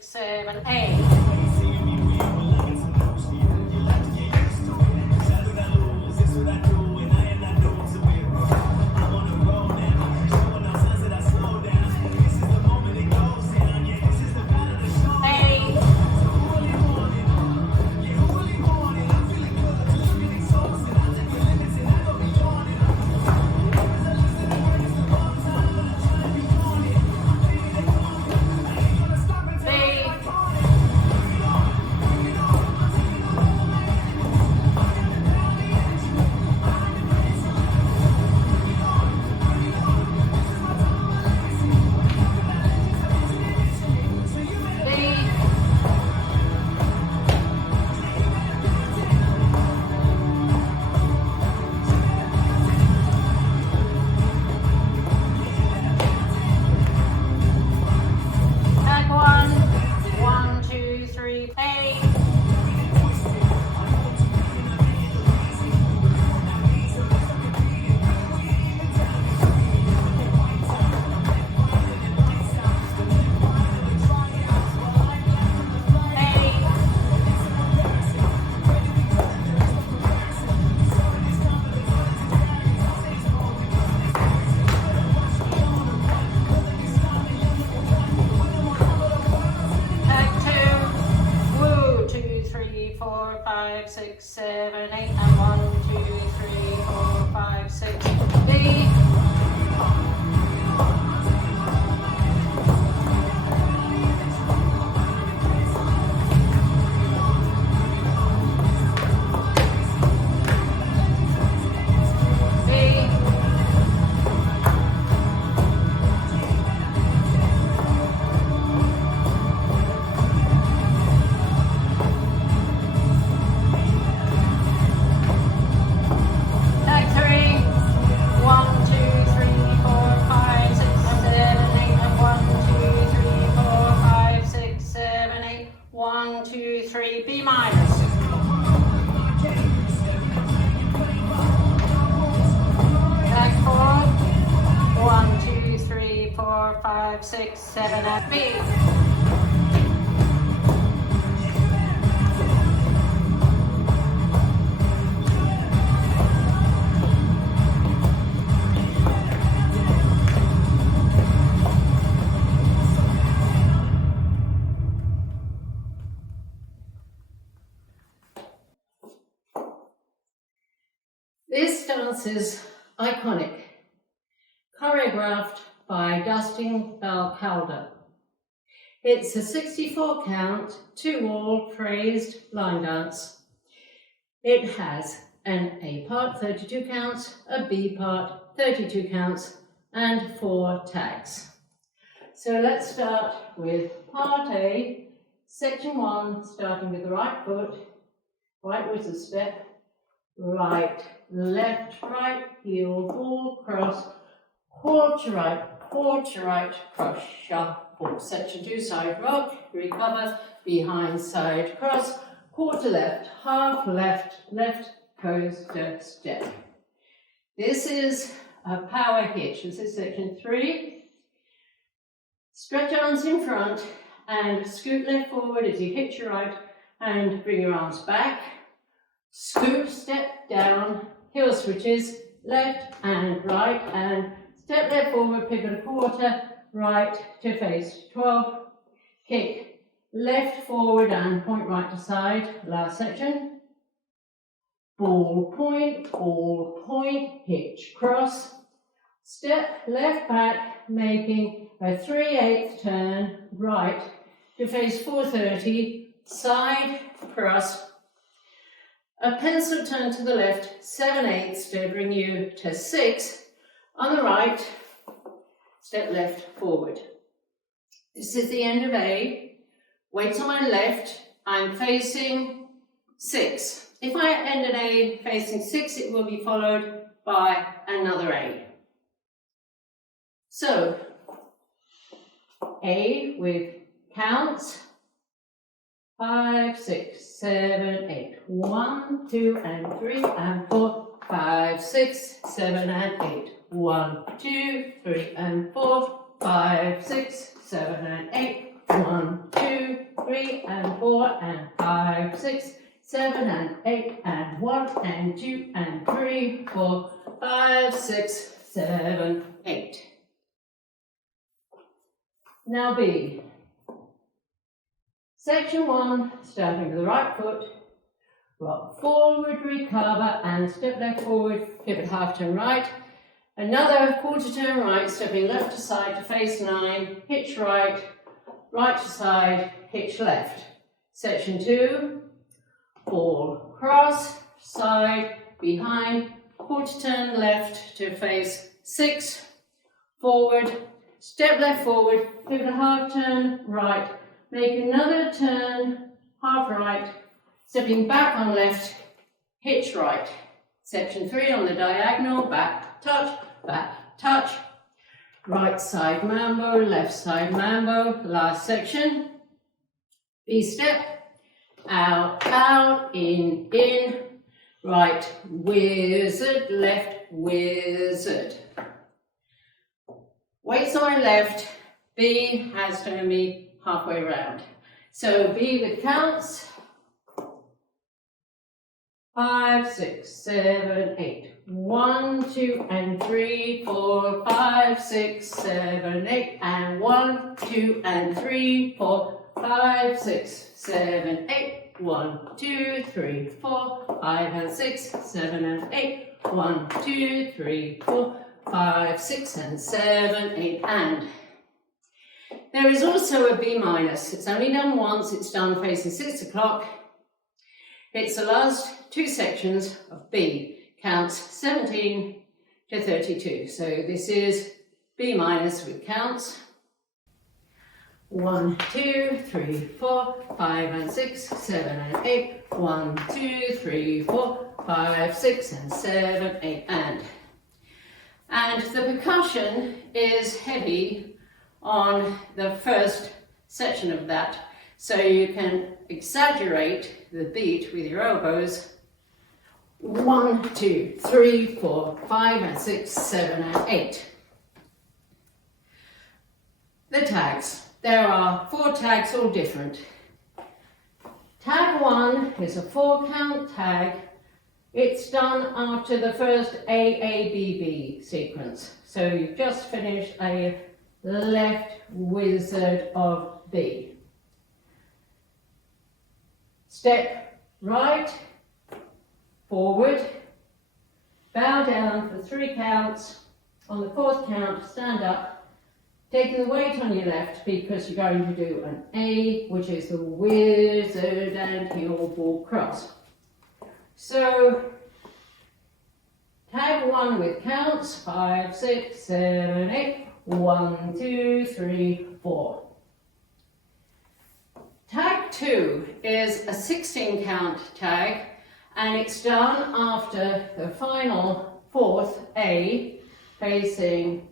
6, 7, 8. Six, 7, 8, and 1, 2, 3, 4, 5, 6. B. B minus. Back 4. 1, 2, 3, 4, 5, 6, 7, 8. B. This dance is iconic, choreographed by Dustin Balcalder. It's a 64 count, 2-wall phrased line dance. It has an A part, 32 counts, a B part, 32 counts, and 4 tags. So let's start with part A, section 1, starting with the right foot, right whistle step, right, left, right, heel, ball, cross, quarter right, cross, shuffle. Section 2, side rock, recover, behind, side, cross, quarter left, half left, left, coaster, step. This is a power hitch. This is section 3. Stretch arms in front and scoot left forward as you hitch your right and bring your arms back. Scoot, step down, heel switches, left and right, and step left forward, pivot a quarter, right to face 12, kick, left forward and point right to side, last section, ball point, hitch, cross, step left back, making a 3/8 turn, right to face 430, side, cross, a pencil turn to the left, 7/8 to bring you to 6. On the right, step left forward. This is the end of A. Weights on my left, I'm facing 6. If I end an A facing 6, it will be followed by another A. So, A with counts. 5, 6, 7, 8. 1, 2, and 3, and 4, 5, 6, 7, and 8. 1, 2, 3, and 4, 5, 6, 7, and 8. 1, 2, 5, 6, 7 and 8 and 1 and 2 and 3, 4, 5, 6, 7, 8. Now B. Section 1, starting with the right foot, rock forward, recover and step left forward, pivot half turn right. Another quarter turn right, stepping left to side to face 9, hitch right, right to side, hitch left. Section 2, fall, cross, side, behind, quarter turn left to face 6, forward, step left forward, pivot half turn right, make another turn, half right, stepping back on left, hitch right. Section 3 on the diagonal, back, touch, right side mambo, left side mambo, last section. B step, out, out, in, right, wizard, left, wizard. Weights on my left, B has to be halfway round. So B with counts, 5, 6, 7, 8. 1, 2 and 3, 4, 5, 6, 7, 8. And 1, 2 and 3, 4, 5, 6, 7, 8. 1, 2, 3, 4, 5 and 6, 7 and 8. 1, 2, 3, 4, 5, 6 and 7, 8 and. There is also a B minus. It's only done once, it's done facing 6 o'clock. It's the last 2 sections of B, counts 17 to 32. So this is B minus with counts 1, 2, 3, 4, 5 and 6, 7 and 8. 1, 2, 3, 4, 5, 6 and 7, 8 and. And the percussion is heavy on the first section of that, so you can exaggerate the beat with your elbows. 1, 2, 3, 4, 5 and 6, 7 and 8. The tags. There are 4 tags, all different. Tag 1 is a 4-count tag. It's done after the first AABB sequence. So you've just finished a left wizard of B. Step right, forward, bow down for 3 counts. On the 4th count, stand up, taking the weight on your left because you're going to do an A, which is the wizard and heel ball cross. So, tag 1 with counts, 5, 6, 7, 8, 1, 2, 3, 4. Tag 2 is a 16-count tag, and it's done after the final 4th A, facing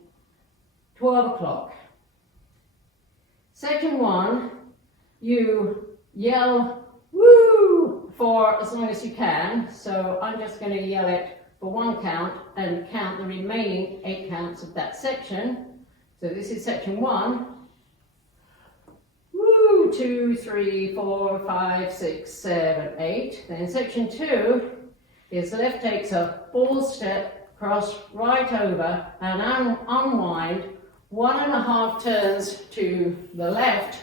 12 o'clock. Section 1, you yell woo for as long as you can, so I'm just going to yell it for 1 count and count the remaining 8 counts of that section. So this is section 1. Woo, 2, 3, 4, 5, 6, 7, 8. Then section 2 is the left takes a ball step, cross right over and unwind 1.5 turns to the left.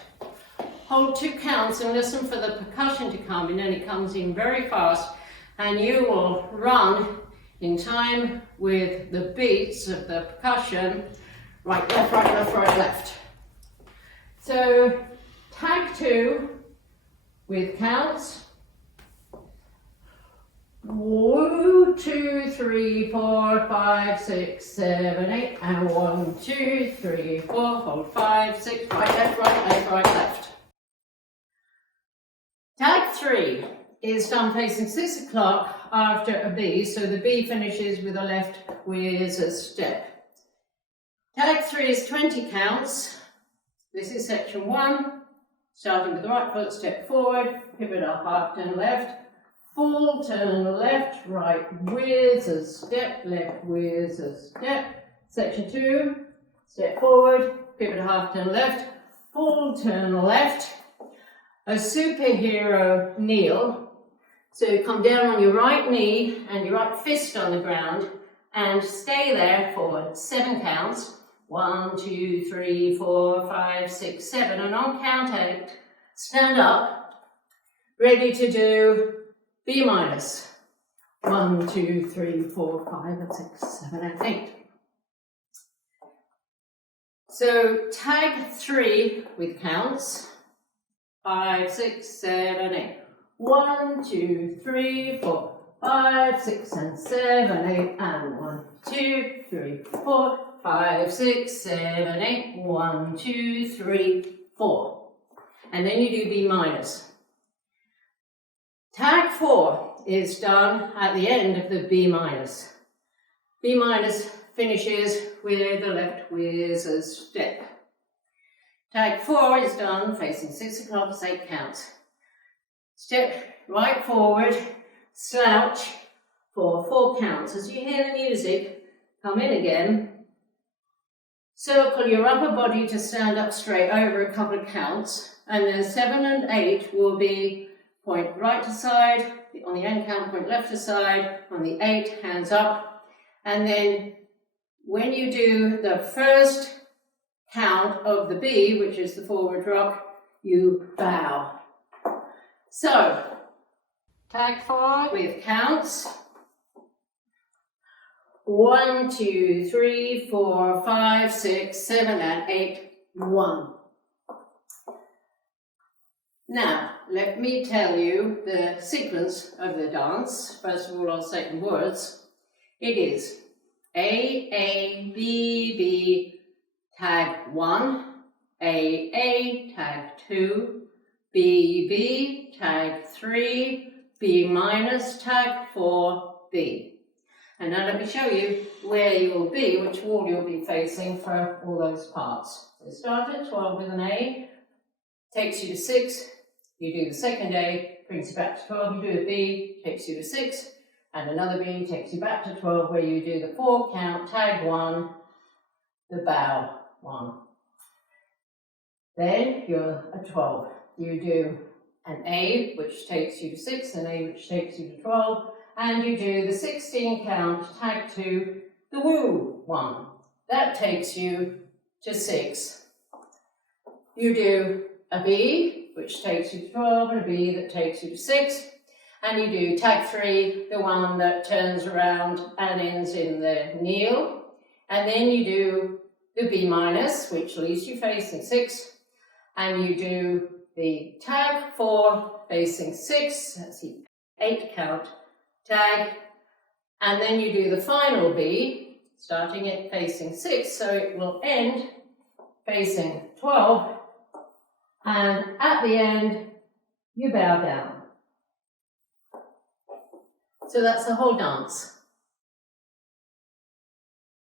Hold 2 counts and listen for the percussion to come in, and it comes in very fast, and you will run in time with the beats of the percussion. Right, left, right, left. So, tag 2 with counts. 1, 2, 3, 4, 5, 6, 7, 8, and 1, 2, 3, 4, hold 5, 6, right, left, right, left. Tag 3 is done facing 6 o'clock after a B, so the B finishes with a left with a step. Tag 3 is 20 counts. This is section 1, starting with the right foot, step forward, pivot up, half turn left, full turn left, right with a step, left with a step. Section 2, step forward, pivot half turn left, full turn left, a superhero kneel. So you come down on your right knee and your right fist on the ground and stay there for 7 counts. 1, 2, 3, 4, 5, 6, 7. And on count 8, stand up, ready to do B minus. 1, 2, 3, 4, 5, 6, 7, and 8. So tag 3 with counts. 5, 6, 7, 8. 1, 2, 3, 4, 5, 6, and 7, 8, and 1, 2, 3, 4, 5, 6, 7, 8. 1, 2, 3, 4. And then you do B minus. Tag 4 is done at the end of the B minus. B minus finishes with the left whizzer step. Tag 4 is done facing 6 o'clock as 8 counts. Step right forward, slouch for 4 counts. As you hear the music, come in again. Circle your upper body to stand up straight over a couple of counts, and then 7 and 8 will be point right to side, on the end count, point left to side, on the 8, hands up, and then when you do the first count of the B, which is the forward rock, you bow. So, tag 4 with counts. 1, 2, 3, 4, 5, 6, 7, and 8, 1. Now, let me tell you the sequence of the dance. First of all, I'll say the words. It is A, B, B, tag 1, A, tag 2, B, B, tag 3, B minus, tag 4, B. And now let me show you where you will be, which wall you'll be facing for all those parts. So start at 12 with an A, takes you to 6, you do the second A, brings you back to 12, you do a B, takes you to 6, and another B takes you back to 12, where you do the 4 count, tag 1, the bow 1. Then you're at 12. You do an A, which takes you to 6, an A, which takes you to 12, and you do the 16 count, tag 2, the woo 1. That takes you to 6. You do a B, which takes you to 12, and a B that takes you to 6. And you do tag 3, the one that turns around and ends in the kneel. And then you do the B minus, which leaves you facing 6. And you do the tag 4 facing 6, that's the 8 count tag. And then you do the final B, starting it facing 6, so it will end facing 12. And at the end, you bow down. So that's the whole dance.